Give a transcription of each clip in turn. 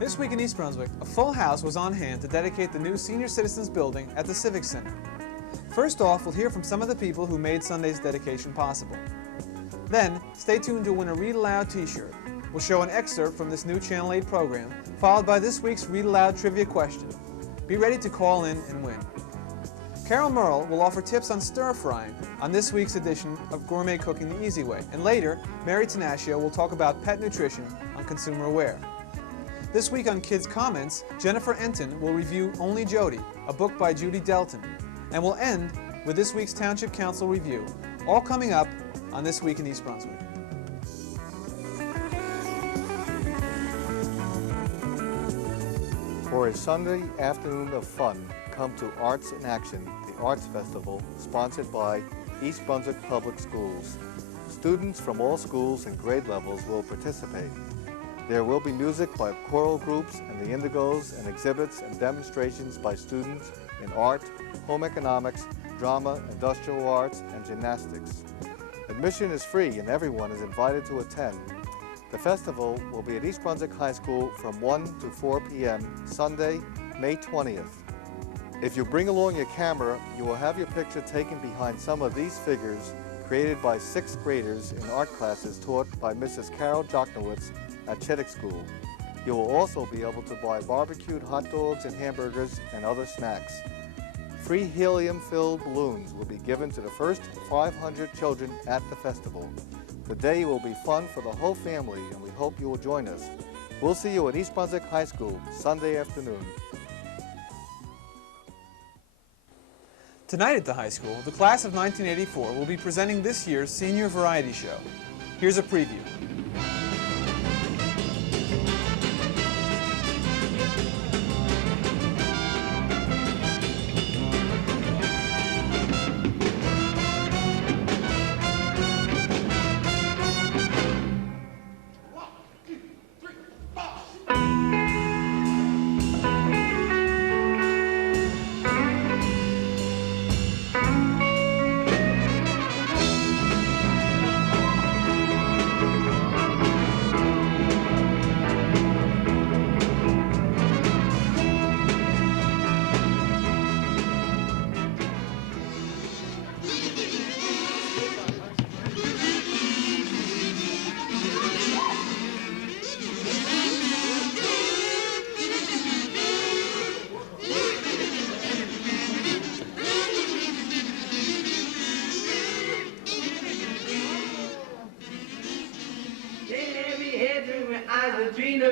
This week in East Brunswick, a full house was on hand to dedicate the new Senior Citizens Building at the Civic Center. First off, we'll hear from some of the people who made Sunday's dedication possible. Then, stay tuned to win a Read Aloud t-shirt. We'll show an excerpt from this new Channel 8 program, followed by this week's Read Aloud trivia question. Be ready to call in and win. Carol Merle will offer tips on stir-frying on this week's edition of Gourmet Cooking the Easy Way. And later, Mary Tenaccio will talk about pet nutrition on Consumer Aware. This week on Kids Comments, Jennifer Entin will review Only Jody, a book by Judy Delton. And we'll end with this week's Township Council review. All coming up on This Week in East Brunswick. For a Sunday afternoon of fun, come to Arts in Action, the Arts Festival, sponsored by East Brunswick Public Schools. Students from all schools and grade levels will participate. There will be music by choral groups and the Indigos, and exhibits and demonstrations by students in art, home economics, drama, industrial arts, and gymnastics. Admission is free and everyone is invited to attend. The festival will be at East Brunswick High School from 1 to 4 p.m. Sunday, May 20th. If you bring along your camera, you will have your picture taken behind some of these figures created by 6th graders in art classes taught by Mrs. Carol Joknowitz at Chittick School. You will also be able to buy barbecued hot dogs and hamburgers and other snacks. Free helium-filled balloons will be given to the first 500 children at the festival. The day will be fun for the whole family, and we hope you will join us. We'll see you at East Brunswick High School Sunday afternoon. Tonight at the high school, the class of 1984 will be presenting this year's senior variety show. Here's a preview.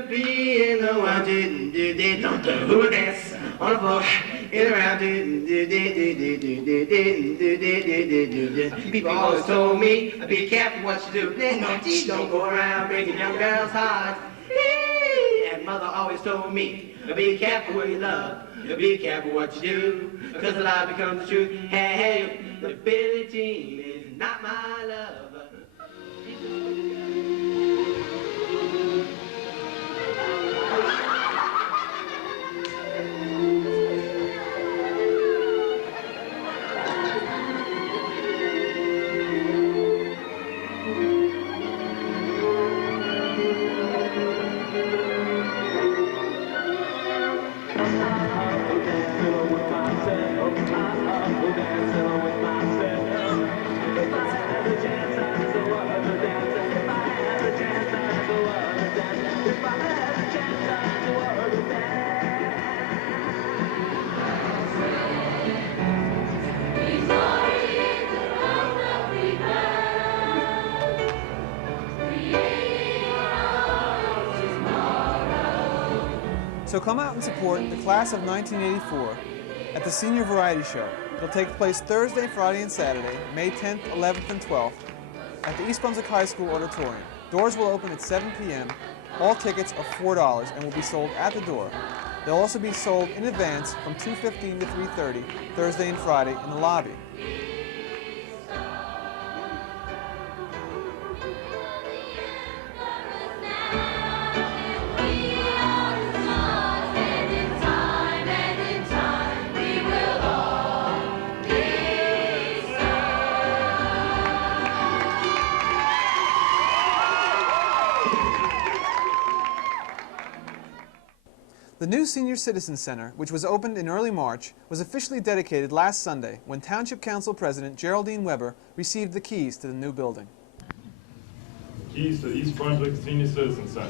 Being the one don't do who dance on the floor in around people always told me be careful what you do, don't go around breaking young girls' hearts. And mother always told me be careful what you love, be careful what you do, because the lie becomes the truth. Hey, the Billie Jean is not my love. So come out and support the class of 1984 at the Senior Variety Show. It'll take place Thursday, Friday, and Saturday, May 10th, 11th, and 12th at the East Brunswick High School Auditorium. Doors will open at 7 p.m. All tickets are $4 and will be sold at the door. They'll also be sold in advance from 2:15 to 3:30 Thursday and Friday in the lobby. new Senior Citizen Center, which was opened in early March, was officially dedicated last Sunday when Township Council President Geraldine Weber received the keys to the new building. Keys to the East Brunswick Senior Citizen Center.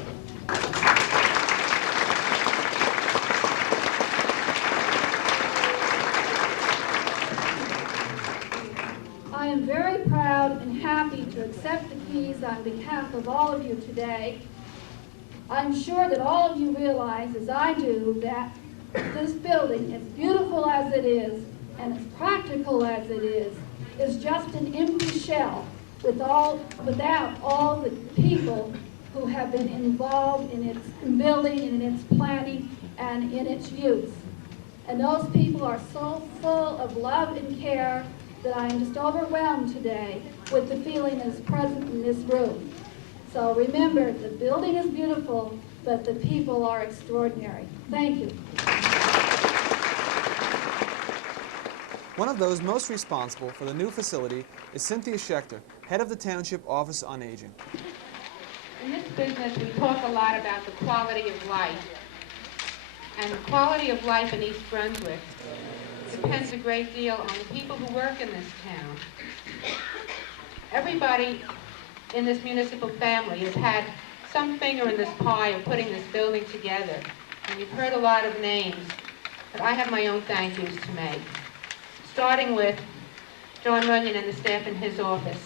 I am very proud and happy to accept the keys on behalf of all of you today. I'm sure that all of you realize, as I do, that this building, as beautiful as it is and as practical as it is just an empty shell without all the people who have been involved in its building, in its planning, and in its use. And those people are so full of love and care that I am just overwhelmed today with the feeling that is present in this room. So remember, the building is beautiful, but the people are extraordinary. Thank you. One of those most responsible for the new facility is Cynthia Schechter, head of the Township Office on Aging. In this business, we talk a lot about the quality of life. And the quality of life in East Brunswick depends a great deal on the people who work in this town. Everybody in this municipal family has had some finger in this pie of putting this building together. And you've heard a lot of names, but I have my own thank yous to make. Starting with John Runyon and the staff in his office,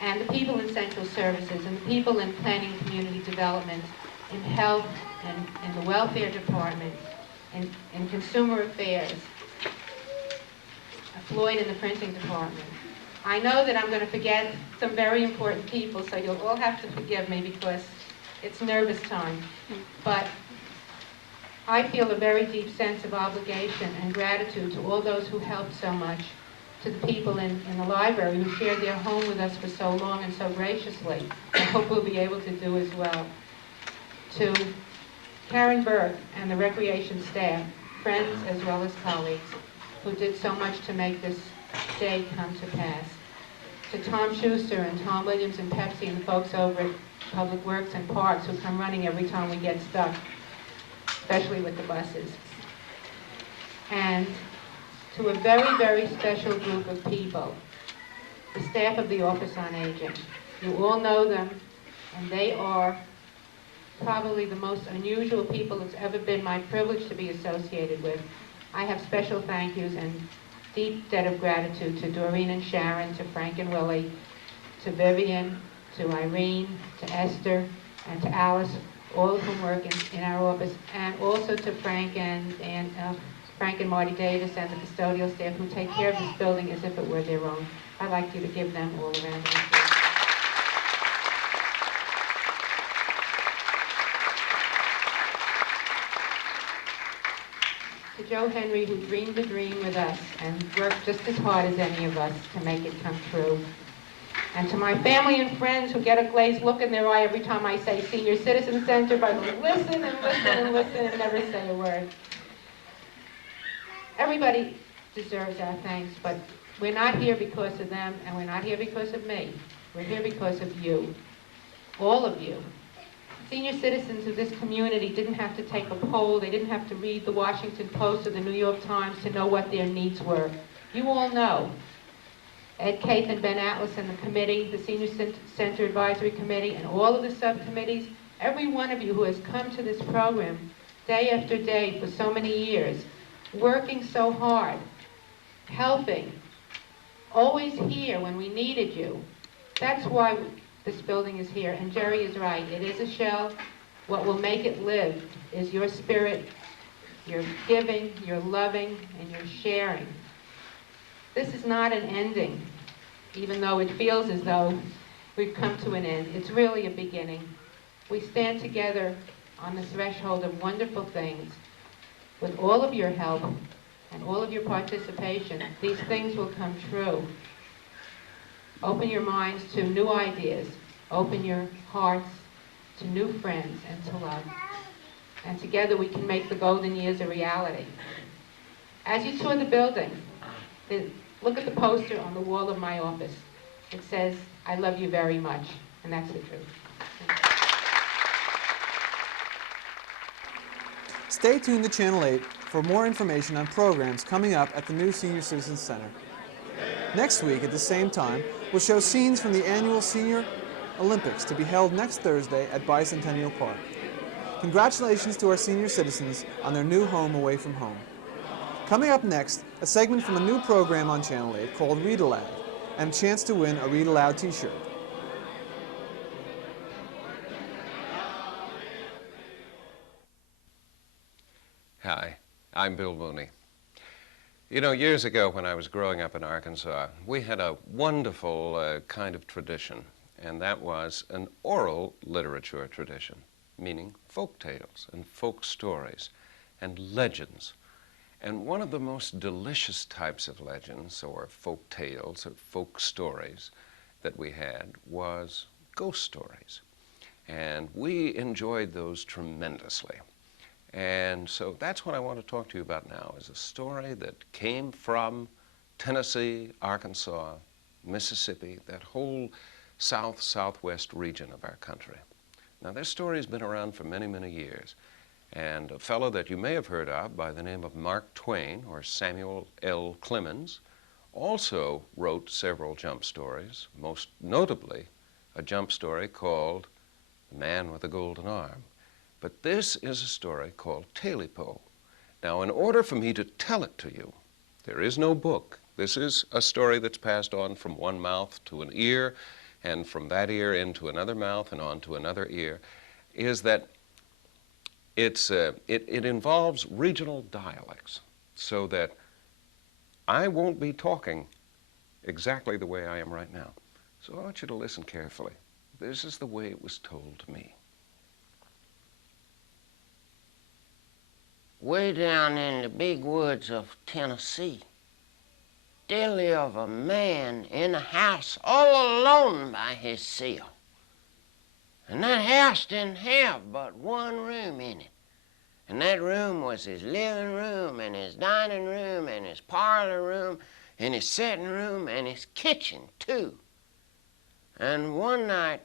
and the people in Central Services, and the people in Planning and Community Development, in Health, and in the Welfare Department, in Consumer Affairs, Floyd in the Printing Department. I know that I'm going to forget some very important people, so you'll all have to forgive me because it's nervous time. But I feel a very deep sense of obligation and gratitude to all those who helped so much, to the people in the library who shared their home with us for so long and so graciously. I hope we'll be able to do as well. To Karen Burke and the recreation staff, friends as well as colleagues, who did so much to make this day come to pass. To Tom Schuster and Tom Williams and Pepsi and the folks over at Public Works and Parks who come running every time we get stuck, especially with the buses. And to a very, very special group of people, the staff of the Office on Aging. You all know them, and they are probably the most unusual people it's ever been my privilege to be associated with. I have special thank yous and deep debt of gratitude to Doreen and Sharon, to Frank and Willie, to Vivian, to Irene, to Esther, and to Alice, all of whom work in our office, and also to Frank and Marty Davis and the custodial staff who take care of this building as if it were their own. I'd like you to give them all a round of applause. To Joe Henry, who dreamed the dream with us and worked just as hard as any of us to make it come true. And to my family and friends who get a glazed look in their eye every time I say Senior Citizen Center, but who listen and listen and listen and never say a word. Everybody deserves our thanks, but we're not here because of them, and we're not here because of me. We're here because of you, all of you. Senior citizens of this community didn't have to take a poll. They didn't have to read the Washington Post or the New York Times to know what their needs were. You all know. Ed Caith and Ben Atlas and the committee, the Senior Center Advisory Committee, and all of the subcommittees, every one of you who has come to this program day after day for so many years, working so hard, helping, always here when we needed you. That's why this building is here. And Jerry is right. It is a shell. What will make it live is your spirit, your giving, your loving, and your sharing. This is not an ending, even though it feels as though we've come to an end. It's really a beginning. We stand together on the threshold of wonderful things. With all of your help and all of your participation, these things will come true. Open your minds to new ideas. Open your hearts to new friends and to love. And together we can make the golden years a reality. As you tour the building, look at the poster on the wall of my office. It says, "I love you very much," and that's the truth. Stay tuned to Channel 8 for more information on programs coming up at the new Senior Citizens Center. Next week at the same time, we'll show scenes from the annual Senior Olympics to be held next Thursday at Bicentennial Park. Congratulations to our senior citizens on their new home away from home. Coming up next, a segment from a new program on Channel 8 called Read Aloud, and a chance to win a Read Aloud t-shirt. Hi, I'm Bill Mooney. You know, years ago when I was growing up in Arkansas, we had a wonderful kind of tradition, and that was an oral literature tradition, meaning folk tales and folk stories and legends. And one of the most delicious types of legends or folk tales or folk stories that we had was ghost stories. And we enjoyed those tremendously. And so that's what I want to talk to you about now, is a story that came from Tennessee, Arkansas, Mississippi, that whole southwest region of our country. Now, this story has been around for many, many years. And a fellow that you may have heard of by the name of Mark Twain, or Samuel L. Clemens, also wrote several jump stories, most notably a jump story called The Man with the Golden Arm. But this is a story called Taily-Po. Now, in order for me to tell it to you, there is no book. This is a story that's passed on from one mouth to an ear, and from that ear into another mouth and on to another ear, is that it involves regional dialects, so that I won't be talking exactly the way I am right now. So I want you to listen carefully. This is the way it was told to me. Way down in the big woods of Tennessee, there lived a man in a house all alone by himself. And that house didn't have but one room in it. And that room was his living room and his dining room and his parlor room and his sitting room and his kitchen, too. And one night,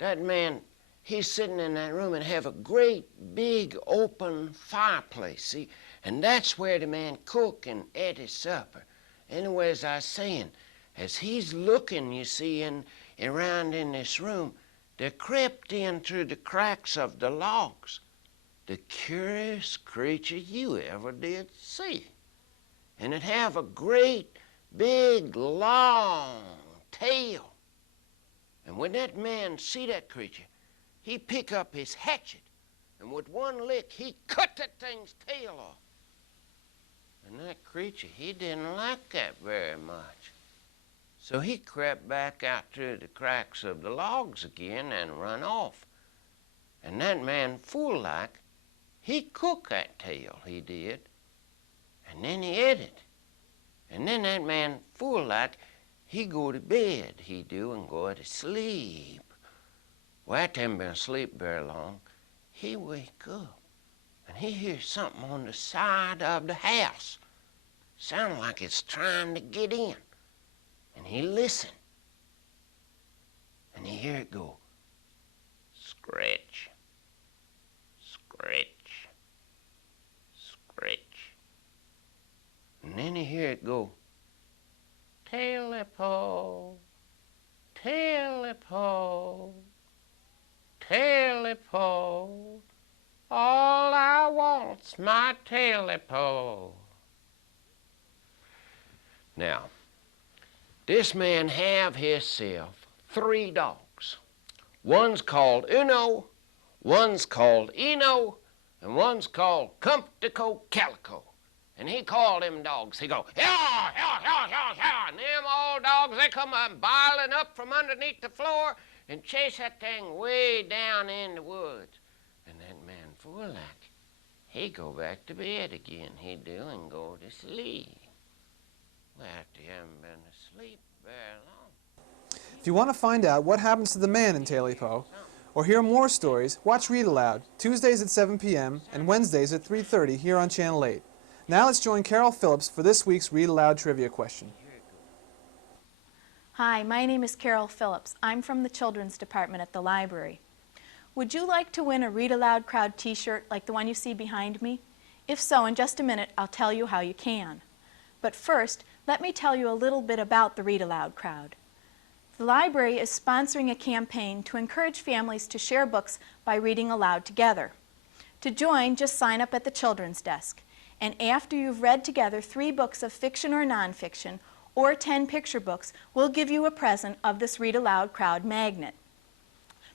that man, he's sitting in that room and have a great big open fireplace, see? And that's where the man cooked and ate his supper. Anyway, as I was saying, as he's looking, you see, around in this room, there crept in through the cracks of the logs the curious creature you ever did see. And it have a great, big, long tail. And when that man see that creature, he pick up his hatchet, and with one lick, he cut that thing's tail off. And that creature, he didn't like that very much. So he crept back out through the cracks of the logs again and run off. And that man, fool-like, he cooked that tail, he did. And then he ate it. And then that man, fool-like, he go to bed, he do, and go to sleep. Well, after him been asleep very long, he wake up, and he hears something on the side of the house. Sound like it's trying to get in. And he listen, and he hear it go, scratch, scratch, scratch. And then he hear it go, Taily-Po, Taily-Po, Taily-Po, all I want's my Taily-Po. Now, this man have himself 3 dogs. One's called Uno, one's called Eno, and one's called Comtico Calico. And he called them dogs. He go, yeah, yeah, yeah, yeah, yeah. And them old dogs, they come up biling up from underneath the floor and chase that thing way down in the woods. And that man, fool-like, he go back to bed again, he do, and go to sleep. Well, after you haven't been asleep very long. If you want to find out what happens to the man in Taily-Po, or hear more stories, watch Read Aloud, Tuesdays at 7 p.m. and Wednesdays at 3:30 here on Channel 8. Now let's join Carol Phillips for this week's Read Aloud trivia question. Hi, my name is Carol Phillips. I'm from the Children's Department at the library. Would you like to win a Read Aloud Crowd t-shirt like the one you see behind me? If so, in just a minute, I'll tell you how you can. But first, let me tell you a little bit about the Read Aloud Crowd. The library is sponsoring a campaign to encourage families to share books by reading aloud together. To join, just sign up at the children's desk. And after you've read together 3 books of fiction or nonfiction, or 10 picture books, we'll give you a present of this Read Aloud Crowd magnet.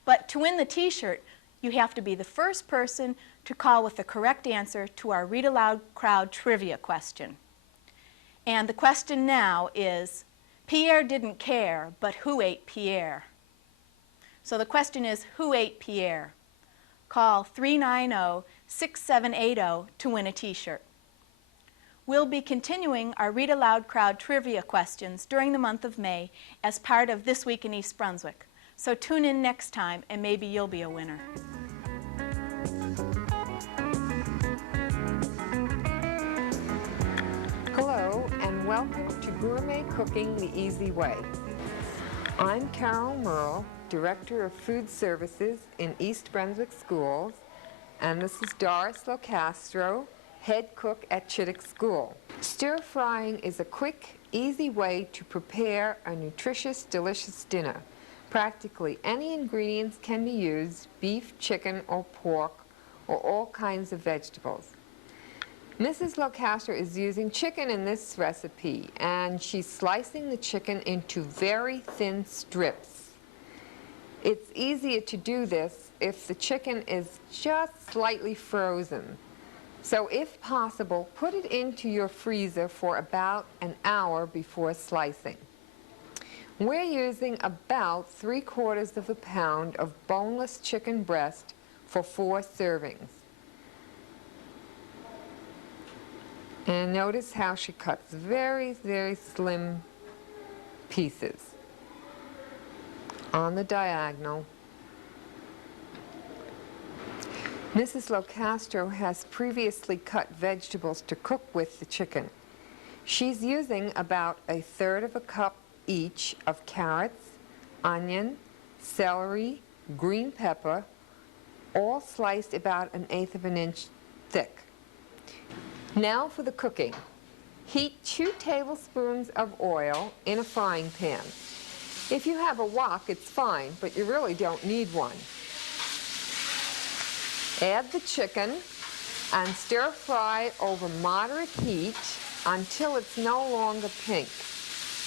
But to win the t-shirt, you have to be the first person to call with the correct answer to our Read Aloud Crowd trivia question. And the question now is, Pierre didn't care, but who ate Pierre? So the question is, who ate Pierre? Call 390-6780 to win a t-shirt. We'll be continuing our Read Aloud Crowd trivia questions during the month of May as part of This Week in East Brunswick. So tune in next time and maybe you'll be a winner. Hello and welcome to Gourmet Cooking the Easy Way. I'm Carol Merle, Director of Food Services in East Brunswick Schools, and this is Doris Locastro, Head Cook at Chittick School. Stir frying is a quick, easy way to prepare a nutritious, delicious dinner. Practically any ingredients can be used, beef, chicken, or pork, or all kinds of vegetables. Mrs. Locastro is using chicken in this recipe, and she's slicing the chicken into very thin strips. It's easier to do this if the chicken is just slightly frozen. So if possible, put it into your freezer for about an hour before slicing. We're using about 3/4 pound of boneless chicken breast for 4 servings. And notice how she cuts very, very slim pieces on the diagonal. Mrs. Locastro has previously cut vegetables to cook with the chicken. She's using about 1/3 cup each of carrots, onion, celery, green pepper, all sliced about 1/8 inch thick. Now for the cooking. Heat 2 tablespoons of oil in a frying pan. If you have a wok, it's fine, but you really don't need one. Add the chicken and stir fry over moderate heat until it's no longer pink,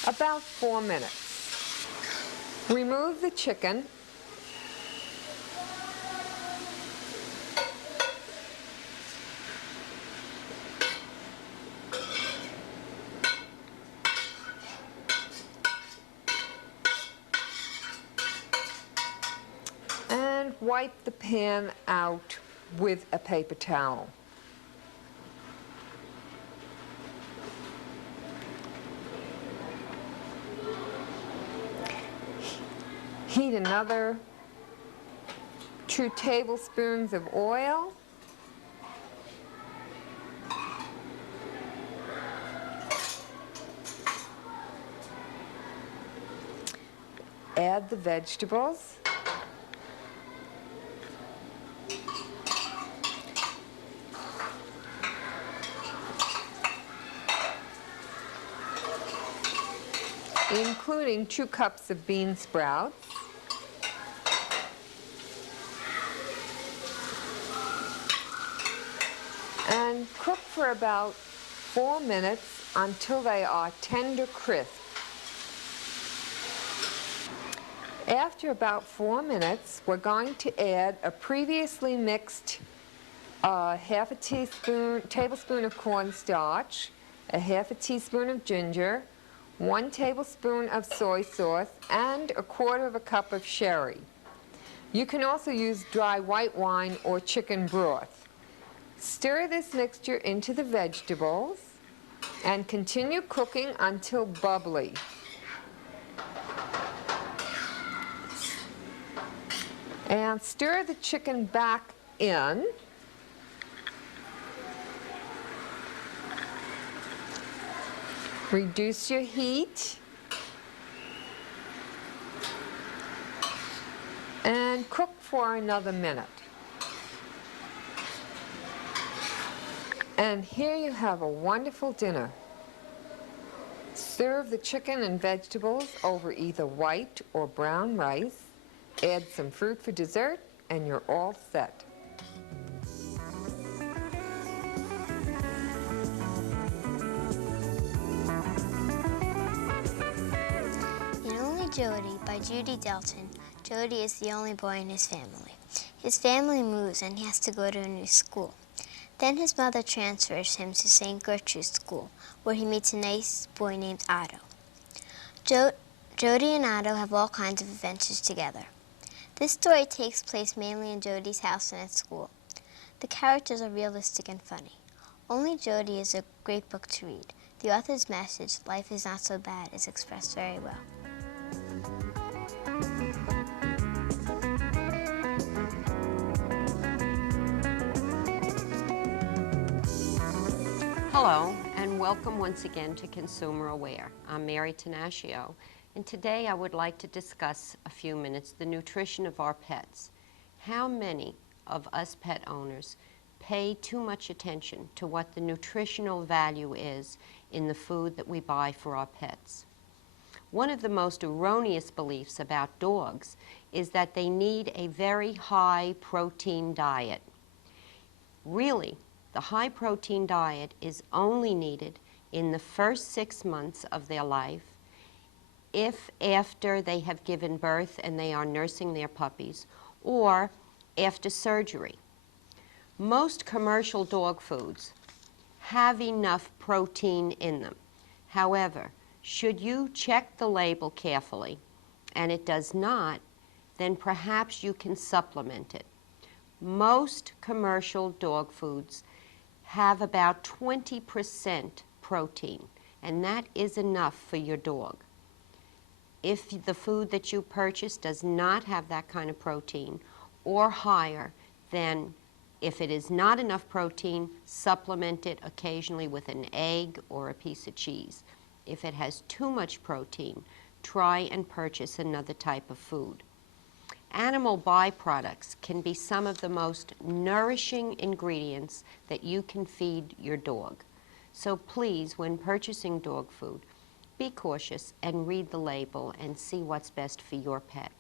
about 4 minutes. Remove the chicken and wipe the pan out with a paper towel. Heat another 2 tablespoons of oil. Add the vegetables. Including 2 cups of bean sprouts. And cook for about 4 minutes until they are tender crisp. After about 4 minutes, we're going to add a previously mixed half a tablespoon of cornstarch, a half a teaspoon of ginger, 1 tablespoon of soy sauce, and 1/4 cup of sherry. You can also use dry white wine or chicken broth. Stir this mixture into the vegetables and continue cooking until bubbly. And stir the chicken back in. Reduce your heat. And and cook for another minute. And here you have a wonderful dinner. Serve the chicken and vegetables over either white or brown rice. Add some fruit for dessert, and you're all set. In Only Jody by Judy Delton, Jody is the only boy in his family. His family moves and he has to go to a new school. Then his mother transfers him to St. Gertrude's School, where he meets a nice boy named Otto. Jody and Otto have all kinds of adventures together. This story takes place mainly in Jody's house and at school. The characters are realistic and funny. Only Jody is a great book to read. The author's message, life is not so bad, is expressed very well. Hello, and welcome once again to Consumer Aware. I'm Mary Tenaccio, and today I would like to discuss a few minutes the nutrition of our pets. How many of us pet owners pay too much attention to what the nutritional value is in the food that we buy for our pets? One of the most erroneous beliefs about dogs is that they need a very high protein diet. Really, the high protein diet is only needed in the first 6 months of their life, if after they have given birth and they are nursing their puppies, or after surgery. Most commercial dog foods have enough protein in them. However, should you check the label carefully and it does not, then perhaps you can supplement it. Most commercial dog foods have about 20% protein, and that is enough for your dog. If the food that you purchase does not have that kind of protein or higher, then if it is not enough protein, supplement it occasionally with an egg or a piece of cheese. If it has too much protein, try and purchase another type of food. Animal byproducts can be some of the most nourishing ingredients that you can feed your dog. So please, when purchasing dog food, be cautious and read the label and see what's best for your pet.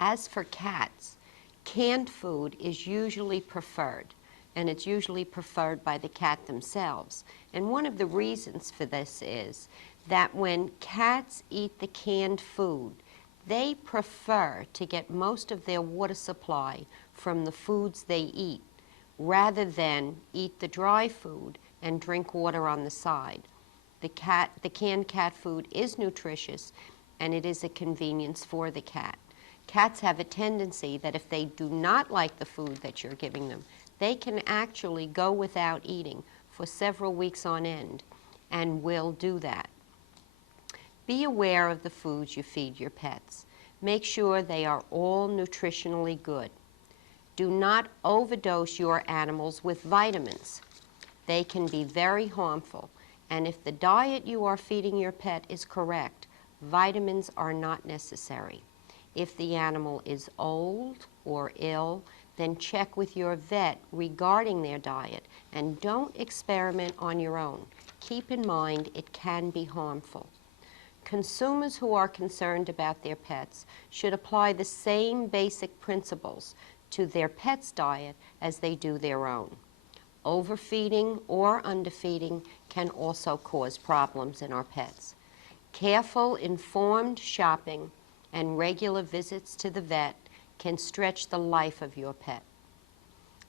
As for cats, canned food is usually preferred, and it's usually preferred by the cat themselves. And one of the reasons for this is that when cats eat the canned food, they prefer to get most of their water supply from the foods they eat, rather than eat the dry food and drink water on the side. The canned cat food is nutritious, and it is a convenience for the cat. Cats have a tendency that if they do not like the food that you're giving them, they can actually go without eating for several weeks on end, and will do that. Be aware of the foods you feed your pets. Make sure they are all nutritionally good. Do not overdose your animals with vitamins. They can be very harmful, and if the diet you are feeding your pet is correct, vitamins are not necessary. If the animal is old or ill, then check with your vet regarding their diet, and don't experiment on your own. Keep in mind it can be harmful. Consumers who are concerned about their pets should apply the same basic principles to their pet's diet as they do their own. Overfeeding or underfeeding can also cause problems in our pets. Careful, informed shopping and regular visits to the vet can stretch the life of your pet.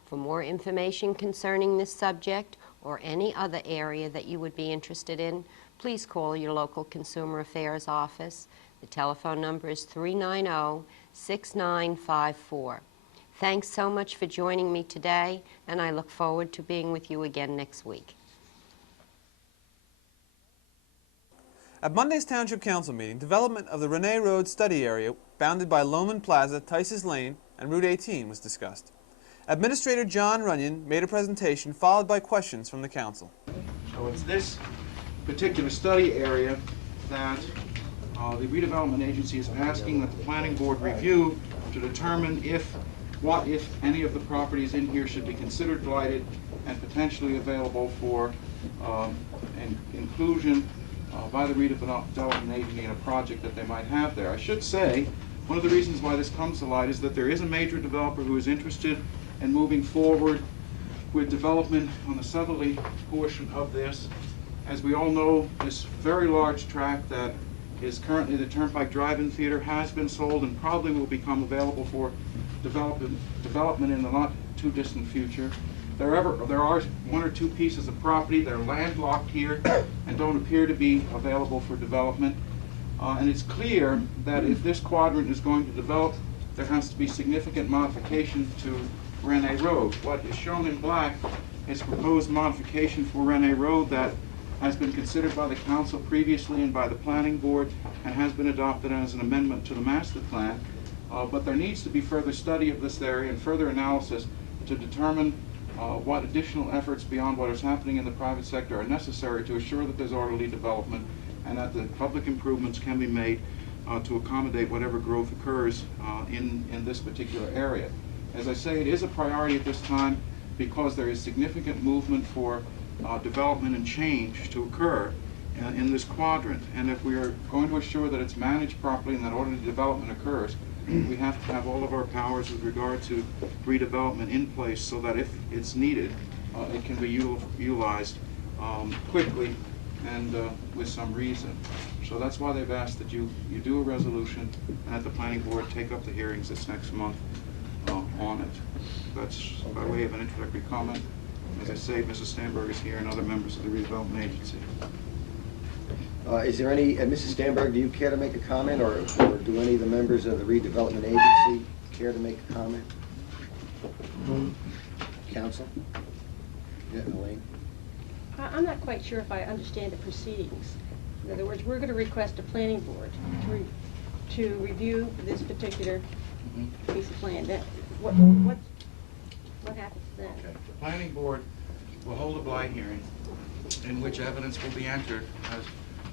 For more information concerning this subject or any other area that you would be interested in, please call your local Consumer Affairs office. The telephone number is 390-6954. Thanks so much for joining me today, and I look forward to being with you again next week. At Monday's Township Council meeting, development of the Renee Road study area bounded by Loman Plaza, Tice's Lane, and Route 18 was discussed. Administrator John Runyon made a presentation followed by questions from the council. So it's this particular study area that the redevelopment agency is asking that the planning board review to determine what if any of the properties in here should be considered blighted and potentially available for inclusion by the redevelopment agency in a project that they might have there. I should say, one of the reasons why this comes to light is that there is a major developer who is interested in moving forward with development on the southerly portion of this. As we all know, this very large tract that is currently the Turnpike Drive-In Theater has been sold and probably will become available for development in the not too distant future. There are one or two pieces of property that are landlocked here and don't appear to be available for development. And it's clear that if this quadrant is going to develop, there has to be significant modification to Rene Road. What is shown in black is proposed modification for Rene Road that has been considered by the council previously and by the planning board and has been adopted as an amendment to the master plan. But there needs to be further study of this area and further analysis to determine what additional efforts beyond what is happening in the private sector are necessary to assure that there's orderly development and that the public improvements can be made to accommodate whatever growth occurs in this particular area. As I say, it is a priority at this time because there is significant movement for development and change to occur in this quadrant. And if we are going to assure that it's managed properly and that orderly development occurs, we have to have all of our powers with regard to redevelopment in place so that if it's needed, it can be utilized quickly and with some reason. So that's why they've asked that you do a resolution and that the planning board take up the hearings this next month on it. That's by way of an introductory comment. As I say, Mrs. Stanberg is here and other members of the redevelopment agency. Is there any, Mrs. Stanberg, do you care to make a comment, or do any of the members of the redevelopment agency care to make a comment? Council? Yeah, Elaine? I'm not quite sure if I understand the proceedings. In other words, we're going to request a planning board to review this particular piece of land. What happens then? Okay. The planning board will hold a blight hearing in which evidence will be entered as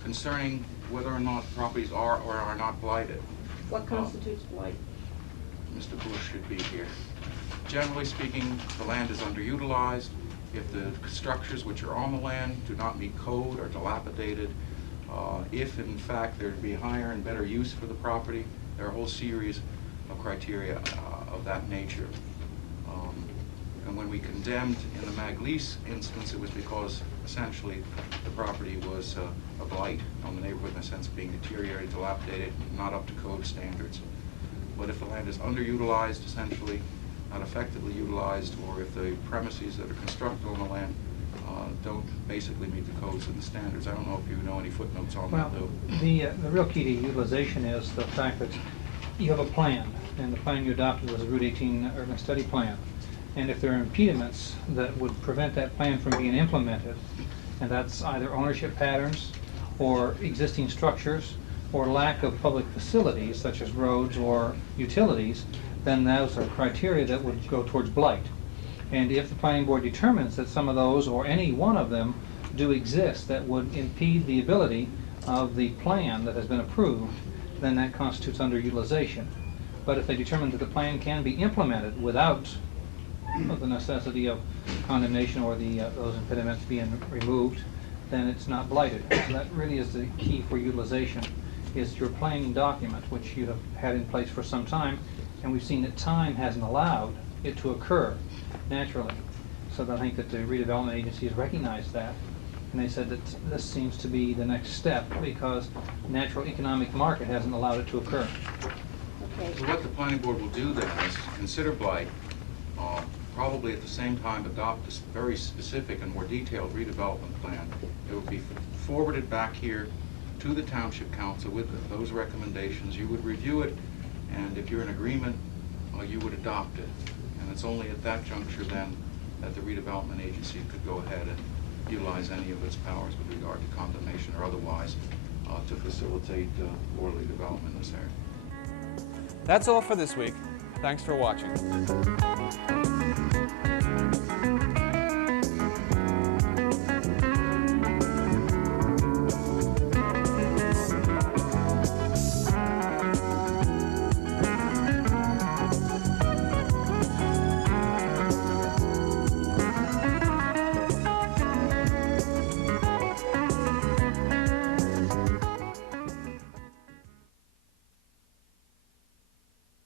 concerning whether or not properties are or are not blighted. What constitutes blight? Mr. Bush should be here. Generally speaking, the land is underutilized. If the structures which are on the land do not meet code or dilapidated, if in fact there be higher and better use for the property, there are a whole series of criteria of that nature. And when we condemned in the Maglease instance, it was because essentially the property was a blight on the neighborhood in the sense of being deteriorated, dilapidated, not up to code standards. But if the land is underutilized, essentially not effectively utilized, or if the premises that are constructed on the land don't basically meet the codes and the standards. I don't know if you know any footnotes on that, though. The real key to utilization is the fact that you have a plan, and the plan you adopted was a Route 18 urban study plan. And if there are impediments that would prevent that plan from being implemented, and that's either ownership patterns or existing structures or lack of public facilities such as roads or utilities, then those are criteria that would go towards blight. And if the planning board determines that some of those or any one of them do exist that would impede the ability of the plan that has been approved, then that constitutes underutilization. But if they determine that the plan can be implemented without the necessity of condemnation or those impediments being removed, then it's not blighted. So that really is the key for utilization, is your planning document, which you have had in place for some time, and we've seen that time hasn't allowed it to occur naturally. So I think that the redevelopment agency has recognized that, and they said that this seems to be the next step because natural economic market hasn't allowed it to occur. Okay. So what the planning board will do then is consider blight, probably at the same time adopt a very specific and more detailed redevelopment plan. It will be forwarded back here to the Township Council with those recommendations. You would review it, and if you're in agreement, you would adopt it. And it's only at that juncture then that the redevelopment agency could go ahead and utilize any of its powers with regard to condemnation or otherwise to facilitate orderly development in this area. That's all for this week. Thanks for watching.